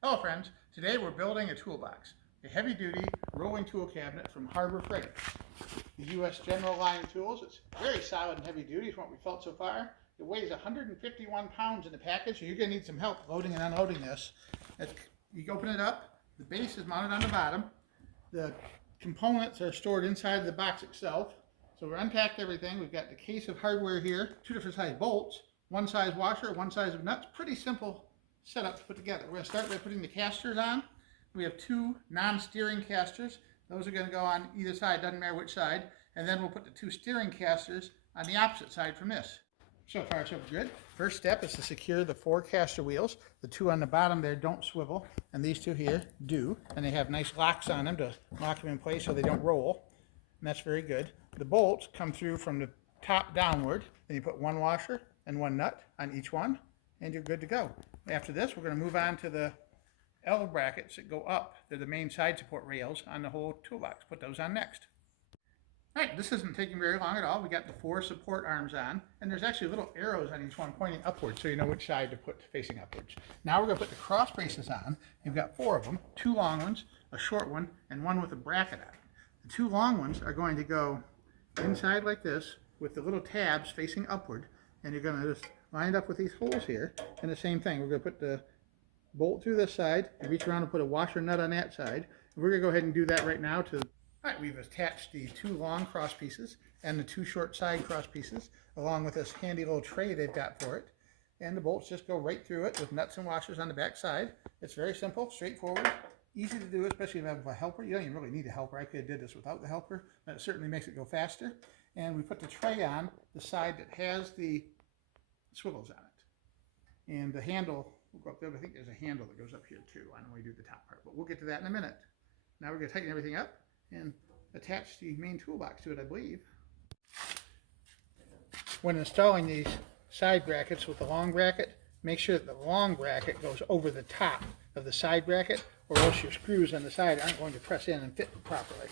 Hello friends, today we're building a toolbox, a heavy-duty rolling tool cabinet from Harbor Freight. The U.S. General line of tools. It's very solid and heavy-duty from what we felt so far. It weighs 151 pounds in the package, so you're going to need some help loading and unloading this. You open it up, the base is mounted on the bottom. The components are stored inside the box itself. So we're unpacked everything. We've got the case of hardware here, two different size bolts, one size washer, one size of nuts. Pretty simple setup to put together. We're going to start by putting the casters on. We have two non-steering casters. Those are going to go on either side, doesn't matter which side. And then we'll put the two steering casters on the opposite side from this. So far so good. First step is to secure the four caster wheels. The two on the bottom there don't swivel, and these two here do. And they have nice locks on them to lock them in place so they don't roll. And that's very good. The bolts come through from the top downward. Then you put one washer and one nut on each one, and you're good to go. After this, we're going to move on to the L brackets that go up. They're the main side support rails on the whole toolbox. Put those on next. All right, this isn't taking very long at all. We got the four support arms on, and there's actually little arrows on each one pointing upwards so you know which side to put facing upwards. Now we're going to put the cross braces on. You've got four of them, two long ones, a short one, and one with a bracket on it. The two long ones are going to go inside like this with the little tabs facing upward, and you're going to just line it up with these holes here. And the same thing, we're going to put the bolt through this side and reach around and put a washer nut on that side. We're going to go ahead and do that right now. All right, we've attached the two long cross pieces and the two short side cross pieces along with this handy little tray they've got for it. And the bolts just go right through it with nuts and washers on the back side. It's very simple, straightforward, easy to do, especially if you have a helper. You don't even really need a helper. I could have did this without the helper, but it certainly makes it go faster. And we put the tray on the side that has the swivels on it. And the handle will go up there, but I think there's a handle that goes up here too. I know we do the top part, but we'll get to that in a minute. Now we're going to tighten everything up and attach the main toolbox to it, I believe. When installing these side brackets with the long bracket, make sure that the long bracket goes over the top of the side bracket, or else your screws on the side aren't going to press in and fit properly.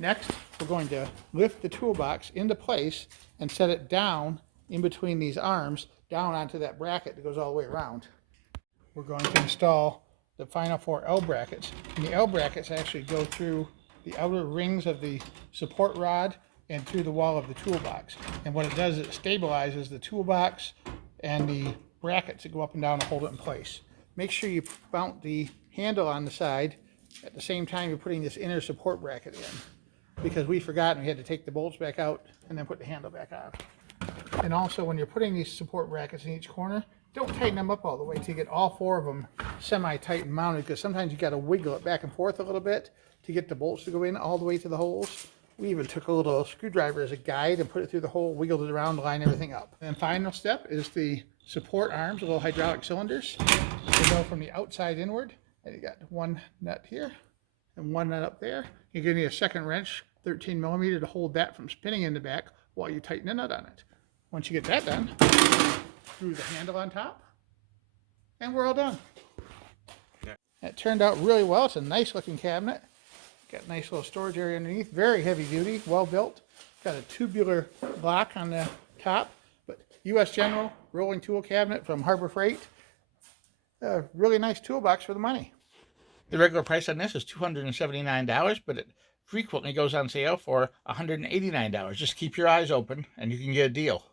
Next, we're going to lift the toolbox into place and set it down in between these arms down onto that bracket that goes all the way around. We're going to install the final four L brackets, and the L brackets actually go through the outer rings of the support rod and through the wall of the toolbox. And what it does is it stabilizes the toolbox and the brackets that go up and down to hold it in place. Make sure you mount the handle on the side at the same time you're putting this inner support bracket in, because we forgot and we had to take the bolts back out and then put the handle back on. And also, when you're putting these support brackets in each corner, don't tighten them up all the way till you get all four of them semi-tight and mounted, because sometimes you got to wiggle it back and forth a little bit to get the bolts to go in all the way to the holes. We even took a little screwdriver as a guide and put it through the hole, wiggled it around to line everything up. And the final step is the support arms, little hydraulic cylinders. They go from the outside inward, and you got one nut here and one nut up there. You're going to need a second wrench, 13 millimeter, to hold that from spinning in the back while you tighten a nut on it. Once you get that done, screw the handle on top, and we're all done. Yeah. That turned out really well. It's a nice looking cabinet. Got a nice little storage area underneath. Very heavy duty, well built. Got a tubular lock on the top. But U.S. General rolling tool cabinet from Harbor Freight. A really nice toolbox for the money. The regular price on this is $279, but it frequently goes on sale for $189. Just keep your eyes open and you can get a deal.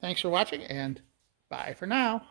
Thanks for watching, and bye for now.